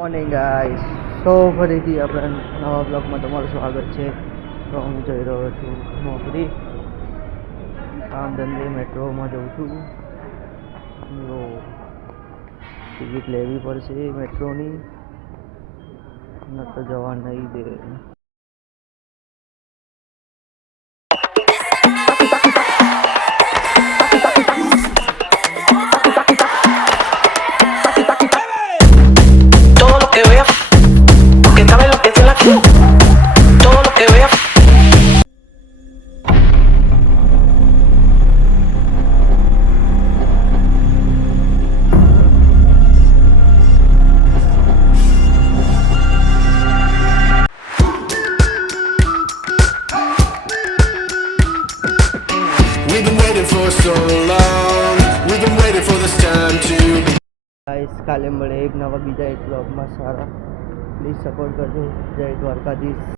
Morning guys. તો ફરીથી આપણે નવા બ્લોગમાં તમારું સ્વાગત છે. તો હું જઈ રહ્યો છું નોકરી, કામ ધંધે, મેટ્રોમાં જઉં છું. તો ટિકિટ લેવી પડશે મેટ્રોની, ન તો જવા નહીં દે. Todo lo que vea, porque sabe lo que es la todo lo que vea. We've been waiting for so long. We've been waiting for this time to be. Guys, કાલે મળે એક નવા બીજા એક બ્લોગમાં. સારા પ્લીઝ સપોર્ટ કરજો. જય દ્વારકાધીશ.